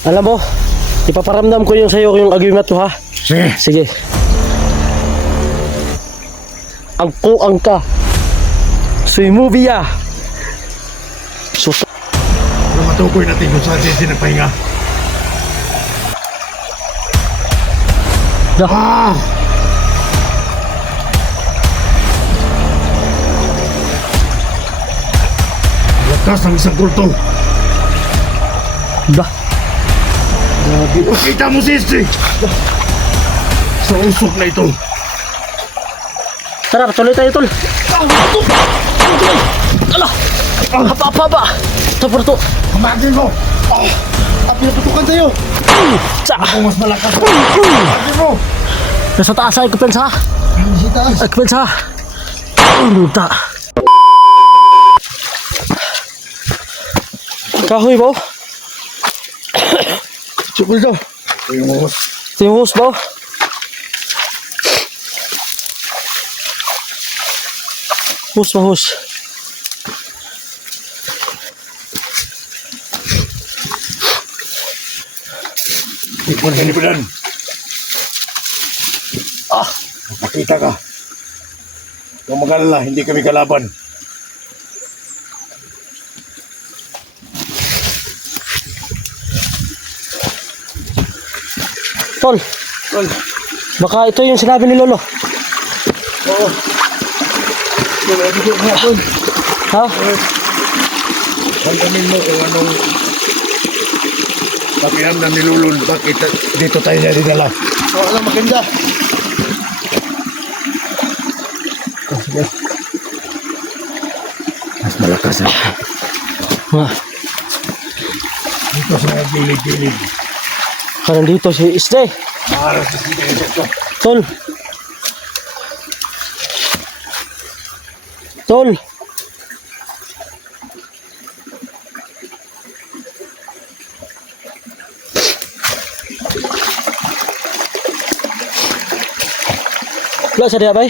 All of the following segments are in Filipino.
Alam mo, ipaparamdam ko yung sa'yo yung agreement to, ha? Sige. Sige. Angko ka. Suimubiya. Sus. Para matukoy natin kung saan siya nagpahinga. Dah. Lakas ng isang kulto. Dah. Grabe. Kita mo si Istri. Sa usok na ito. Tara, tuloy tayo, tol. Alah. Apa. Tapos to. Kamagin mo. Pinaputukan tayo. Sa. Ako mas malakas. Kamagin mo. Nasa taas ay kumpensa. Sa taas. Ay kumpensa. Ta. Kahoy ba? Sukul daw. Ayun. Tinghus ba? Hus. Ikman ka ni Pedan. Makita ka. Kung mag-alala, hindi kami kalaban. Tol. Baka ito yung sinabi ni Lolo. Oo. Dito nga, Tol. Ha? Tantamin mo kung anong pakiramdam ni Lulun. Bakit dito tayo niya dinala? Oo, alam, maganda. Mas malakas na. Ha? Dito sa gilid-gilid. Karang dito si Isde. Maharas na dito ito. Tol. Wala sa diya, bay?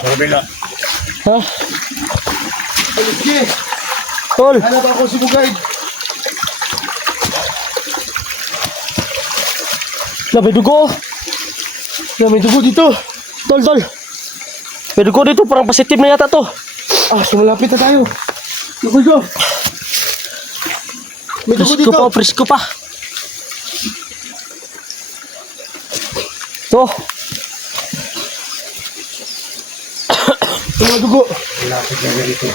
Sabi na. Ha? Sige, Tol. hanap ako si Bugay. May dugo. May dugo dito. Tol. May dugo dito. Parang positive na yata to. Sumalapit na tayo. Tukul ko. May dugo dito. Presko pa. To. Mga dugo. Malapit na dito.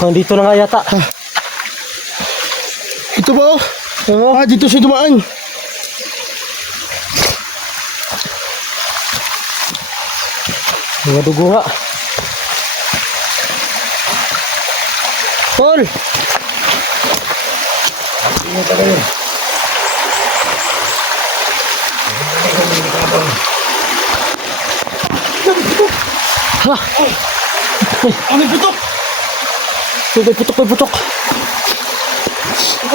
Kung dito na nga yata. Ito ba? Dito siya dumaan. Mga dugo nga. Tol. Tingnan ka kayo. Ha? May putok! May putok.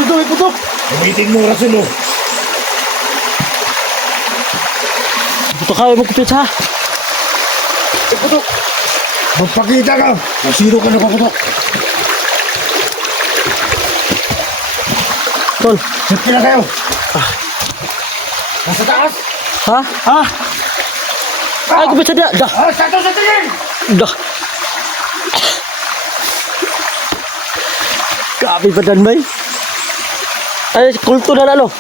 May putok! Gamitin mo rason mo. Putok ka, magkupit ha. May putok! Magpakita ka! Kung sino ka nakaputok. Tol. Sipin na kayo! Nasa taas! Ha? Ay, kupit sa diya. Dah. Sa tingin! Dah. Grabe ba dan, bay? Ay, kulto na lalo.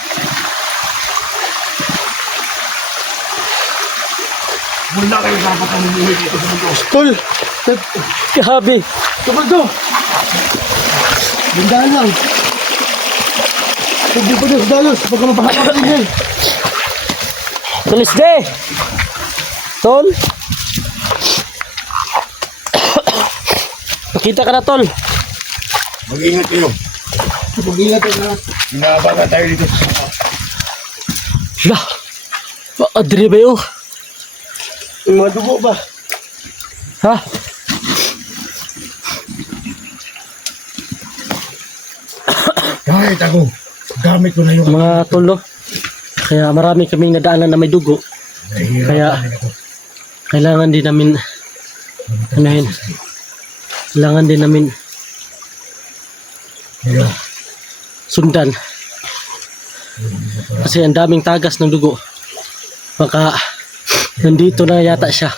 Mula kayo sa pagkamubuhay dito sa mundo. Tol. Grabe. Tukul to! Bindahan lang. Hindi pa Diyos dalos. Pagka mapahapak din yan. Tulis de. Tol. Nakita ka na, Tol. Mag-ingat kayo. Mag-ingat kayo na. Inaabagan tayo dito. Lah. Adri ba yun? Yung mga dugo ba? Ha? Kahit ako, gamit ko na yung Mga tol, no? Kaya marami kaming nadaanan na may dugo. Kaya kailangan din namin kailangan din namin sundan. Kasi ang daming tagas ng dugo. Baka nandito na yata siya.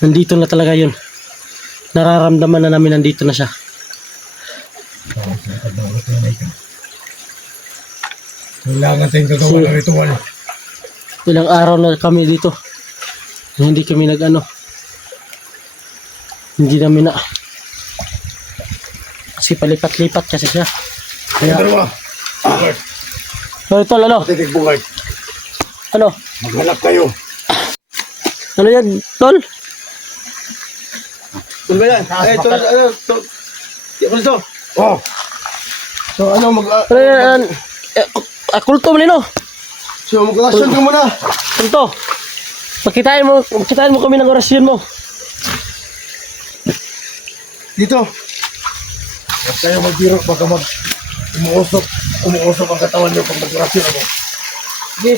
Nandito na talaga yun. Nararamdaman na namin nandito na siya. Kailangan tayong gagawa ng ritual. Ilang araw na kami dito. Hindi kami hindi namin na. Kasi palipat-lipat kasi siya. Kaya, Dalawa. Bugard. tol, ano? Titig Bugard. Ano? Maghanap kayo. Ano yan, tol? Tol ba yan? Eh, tol, tol. Di ako nito. Oh. So, ano, Ano yan? Kulto mo nino. so, mag-action ka muna. Kulto. Pakitain mo kami ng orasyon mo. Dito. Huwag kayo magbiro. Baka umuusok ang katawan niyo pag nag-orasyon ako. Sige.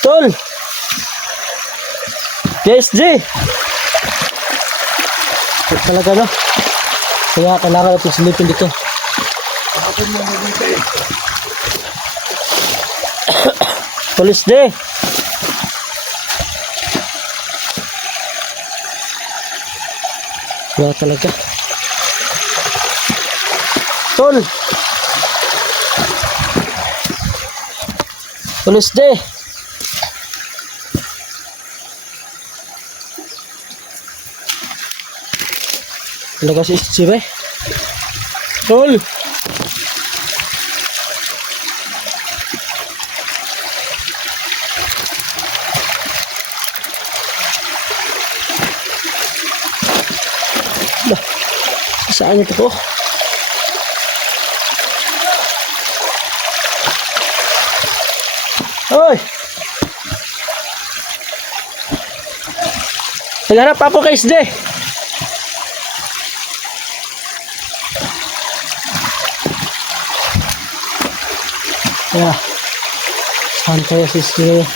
Tol. PSG. Ito talaga no. Kaya kailangan natin silipin dito. Bakit mo magbitay? Police day. Kaya talaga. Tol. Police day. Talaga si Sire. Tol. Bah, saan ito po? Hoy! Nagharap ako kay SD. Yeah. Saan kaya si SD?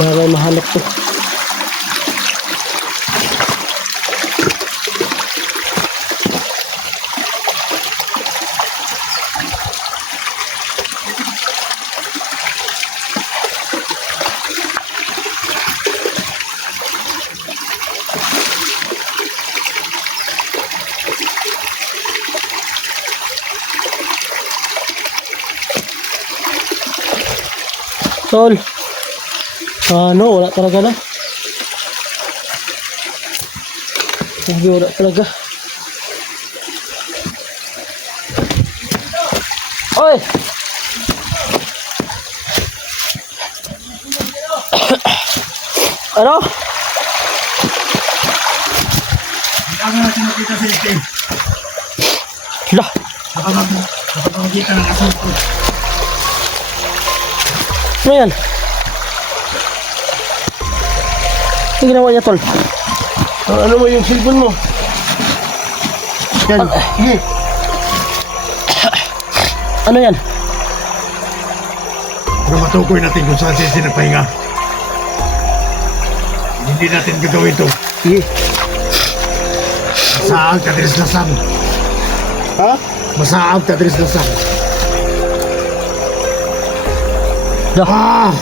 Bagay mahanap to. Tol. Ano, wala talaga na. Sabi, wala talaga. Oy! Ano? Kailangan natin makita si Ike. Lah, Baka makita ng asunto. ano yan? Ano ginawa niya, tol? Ano mo yung cellphone mo? Yan. Sige. Ano yan? Para matukoy natin kung saan siya nagpahinga. Hindi natin gagawin ito. Sige. Masaag ka diris na sam. Ha? Masaag ka diris na sam. Lah, Ah!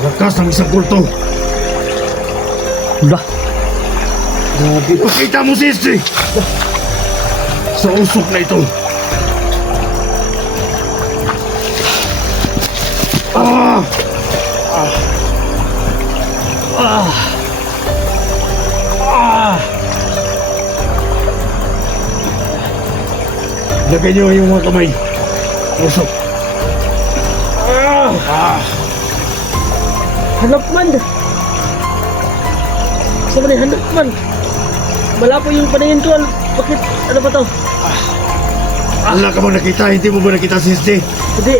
Naglakas ng isang kulto. lah. Grabe. Pakita mo si Estri. Sa usok na ito. Ah! Lagay niyo yung mga kamay. Usok. Hanap man. Saan ba hanap man? Wala po yung paningin ko. Bakit? Ano ba to? Wala ka ba nakita? Hindi mo ba nakita si Estri? Hindi.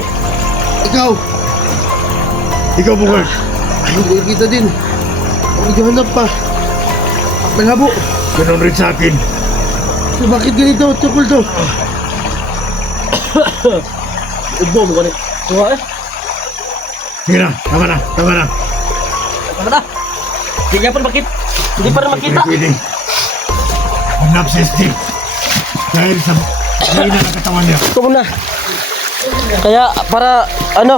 Ikaw. Ikaw, Bugard. Hindi ko kita din. Medyo hanap pa. Malabo. Ganon rin sa akin. So, bakit ganito? Tukol to. Ubo mo ganit. Tuwa eh. Sige na, tama na, tama na. Tama na. Hindi pa rin makita. Hindi pa rin makita. Pwede. Hanap si Steve. Dahil sa hina ng katawan niya. Ito muna. Kaya para ano.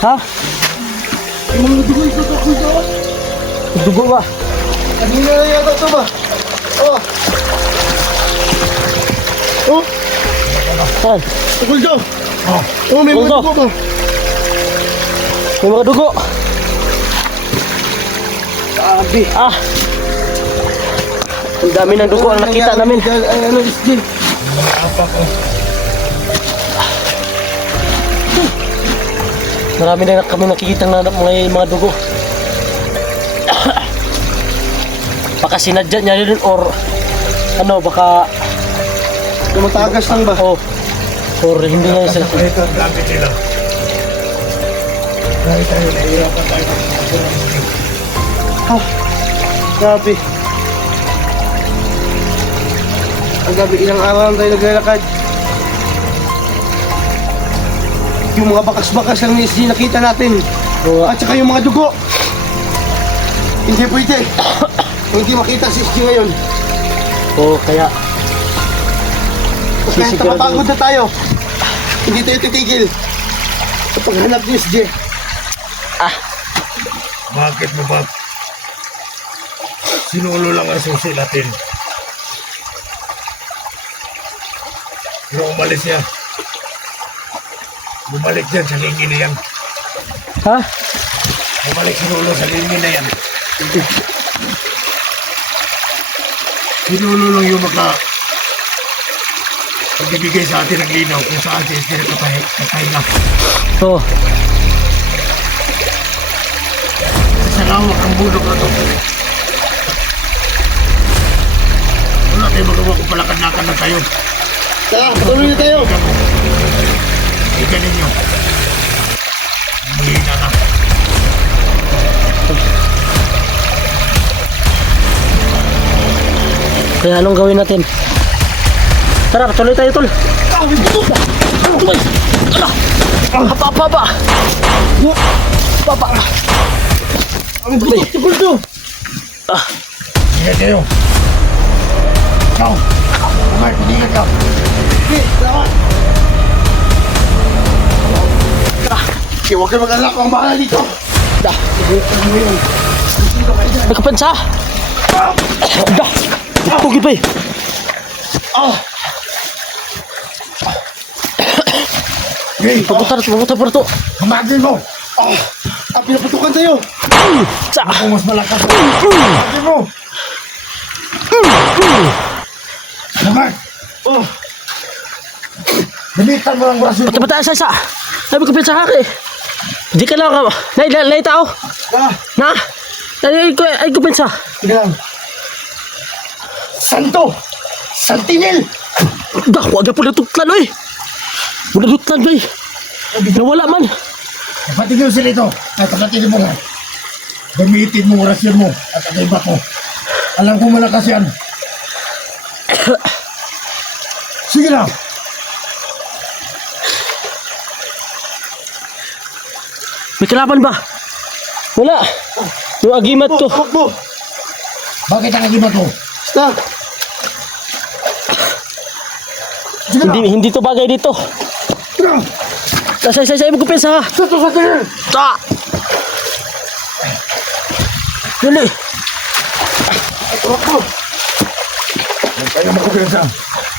Ha? Yung mga dugo ito sa Dugo ba? kanina na yata ito ba? Oh, oh, Saan? tukol daw. Oh, Oh, may mga Tuldo. dugo ba? May mga dugo. Sabi. Ah. Ang dami ng dugo ang nakita namin. Ay, ano, SJ? apa ko. Marami na kami nakikita na mga dugo. Baka sinadya niya rin or ano, baka Tumatagas lang ba? oh, or hindi niya isa. Ito ang gamit nila. Dahil tayo nahihirapan tayo ng Ah, grabe. Ang gabi, ilang araw lang tayo naglalakad. Yung mga bakas-bakas lang ni SJ nakita natin. Oo, At saka yung mga dugo. Hindi pwede. Hindi makita si SJ ngayon. oh, kaya Kahit Sisigurado- napapagod na tayo, hindi tayo titigil. Sa paghanap ni SJ. Bakit mo ba? Sinulo lang ang susi natin. Pero umalis siya. Bumalik yan sa lingi na yan. ha? Bumalik sinulo sa lingi na yan. Sinulo lang yung pagbibigay sa atin ng linaw kung saan si Esther patay na. Oh, Sa lawak ang bulok na to. Wala tayo magawa kung palakad-lakad na tayo. Tara, patuloy na tayo. Ika ninyo. Mahina na. kaya anong gawin natin? Tara, tuloy tayo, tol. Tuloy. Ala. Haba. Baba. Ang dugo, tukol to. Ah, Ingat kayo. Ikaw. Umay, ingat ka. Sige, tara. Sige, huwag kayo mag-alala kung ang bahala dito. da. May kapansa. Da. Pugi pa eh. Ah, Hey, Papunta pa to. hamagin mo. Pinaputukan tayo. Sa. Kung mas malakas mo. Hamagin mo. Hamag. Oh, Gamitan mo ang braso mo. Bata isa. Ay, may kapansa haki. Di ka lang ka. Nay tao. ah, Na. Ay, kapansa. sige lang. Santo! Santinel! Da, huwag na po natutlan, oy. Huwag natutlan, oy. Nawala man. Patigil sila ito. At patigil mo nga. Gamitin mo ang rasyon mo at ang iba ko. Alam ko malakas yan. Sige na. May kalaban ba? Wala. Yung agimat ko. Takbo! Bakit ang iba ko? Basta! Sige na! Hindi to bagay dito. Sige na! Sa magkupensa ha. Santo Santinel! Ta. Dali. Takbo! Huwag kayo makupensa.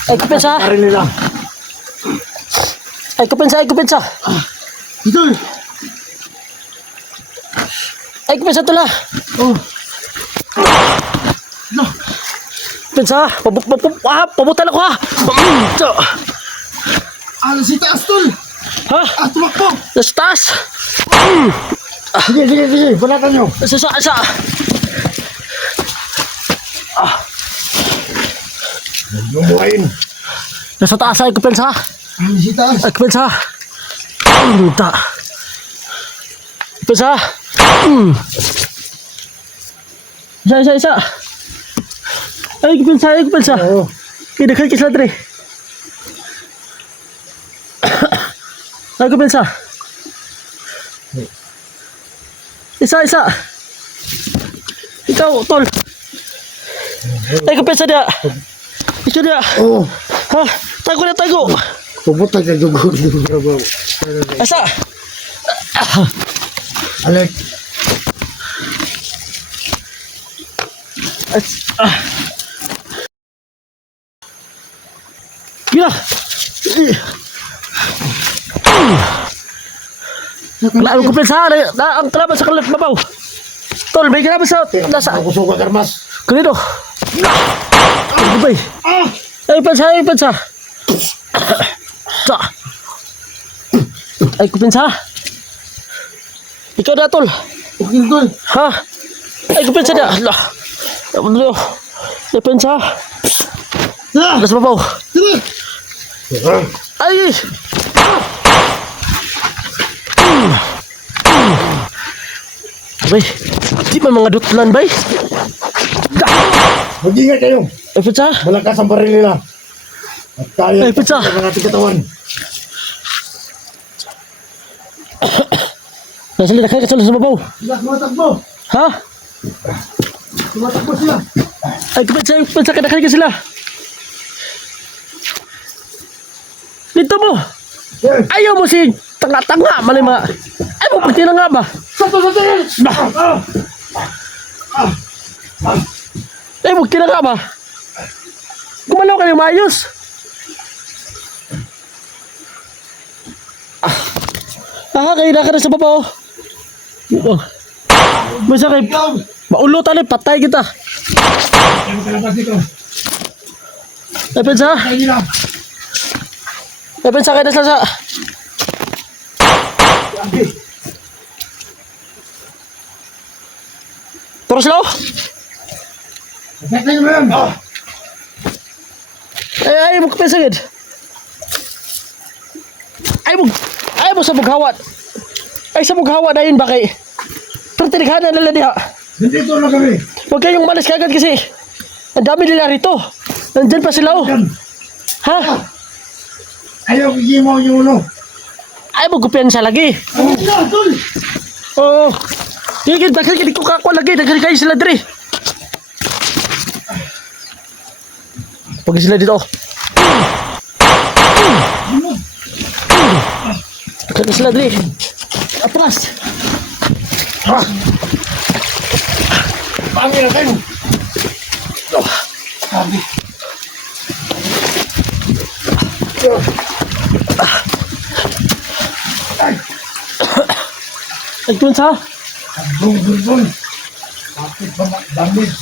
Ay, kupensa ha. Pare nila. Ay, kupensa. Dito! Ay, kupensa tula. Oh! No! Kupensa ha. Pabutan ako ha. Ano si taas tol? Ha? Tumakbo! Nasa taas. Sige. Balatan nyo. Sa. Lumuhain. Nasa taas ay kupensa ha. Ano si taas? Ay, kupensa ha. Ta. Kupensa ha. Isa. Ay, kupinsa. Oo. Kidakal kisla dre. Ay, kupinsa. Isa. Ikaw, tol. Ay, kupinsa dia. Ikaw dia. Oo. Ha? Tago. Pupunta ka dugo. Asa? Alek. Gila. Kailangan ko pinsa. Ang kalaban sa kalat mabaw. Tol, may kalaban sa nasa. Ako suka karmas. Kanino? Gubay. Ay, pinsa. Sa. Ay, kupinsa. Ikaw na, tol. Okay, tol. Ha? Ay, kupinsa na. Allah. Ay, pinsa. Nasa mabaw. Ay! Bay, di man mga dutlan, bay. Mag-ingat kayo. Ay, pinsa. Malakas ang baril nila. At kaya Ay, pizza. ang ating katawan. Nasa lida ka sa mabaw. Sila, tumatakbo. Ha? Tumatakbo sila. Ay, pinsa ka sila. Dito mo. Eh, Ayaw mo si tanga-tanga, malima. Ay mo, pagti na nga ba? sa tingin! Ay mo, pagti na nga ba? Gumalaw kayo maayos. Kayo na ka na sa baba, oh. Masa kayo, maulutan eh, patay kita. Ano kalabas dito? Ay, pinsa. Kayo nila. Ay, pinsa kayo na sa... Terus lo? Bakit kayo ba yan? Ay mo kapesagid. Ay mo sa bughawat. Ay sa bughawat dayon ba kay? Pero tinighanan nila diha. Nandito na kami. Huwag kayong malas kagad kasi ang dami nila rito. Nandyan pa sila, oh. Yan. Ha? Ayaw mo yung ulo. Ay mo gupian siya lagi. Ano sila, tol? Oo. Higit bakit hindi ko kakwa lagi. Nagkali kayo sila diri. Pag sila dito. Nagkali sila diri. Atras. Pangin na kayo. Sabi. Ay, dun sa. Bung. Bakit ba damage?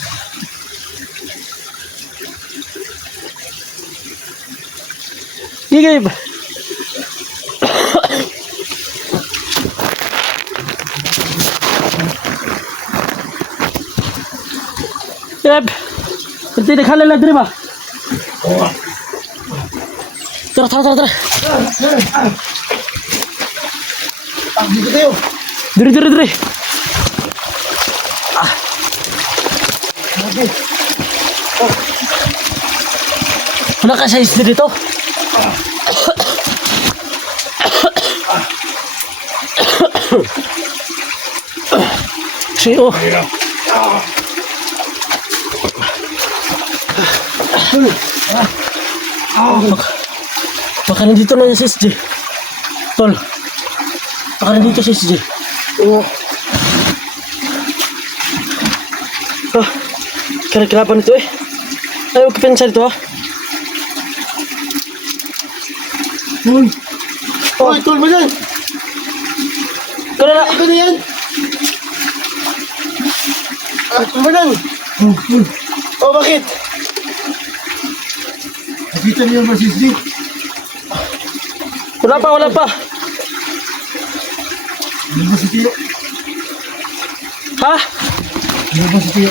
Higit. Yep. Hindi naghalala diri ba? Oo. Tara. Dito kayo. Diri. Sabi. Wala ka sa isda dito? Siyo. Baka nandito na yung SSG. Tol. Baka nandito si SSG. Oo. Kira-kirapan ito eh. Ayaw ka pinsan ito ha. Hoy, tol mo dyan! Kaya na. Ito na yan! Tol mo dyan! Oh, bakit? Nakita niyo ba si Steve? Wala pa. Ano ba si Tio? Ha? Ano ba si Tio?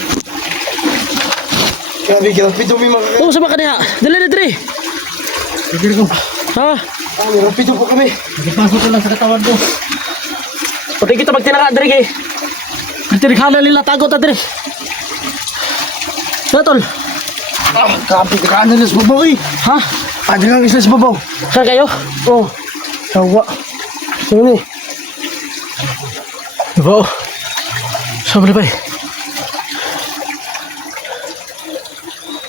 Grabe, pito may makakaya. Oo, sama ka niya. Dali na dali. Sige ko. Ha? Pito po kami. Nagpasok ko lang sa katawan ko. Pati kita magtinaka dali kay. Tinighanan nila tago ta dali. Na tol. Kapit ka na sa babaw eh. Ha? Ada kang isa sa babaw. Saan kayo? Oh. Sawa. Sino ni? Diba? Sabi ba?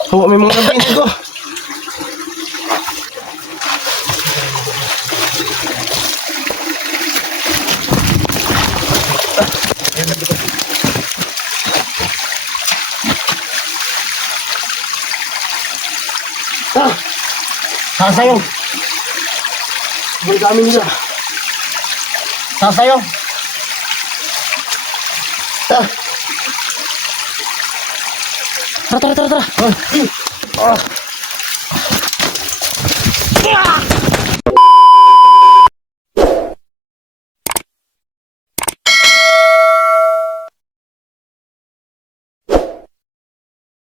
Hawa may mga nabinti ko. Sasayong. Balik kami nila. Sasayong. Ah. Tara, tara, tara, tara. Ah.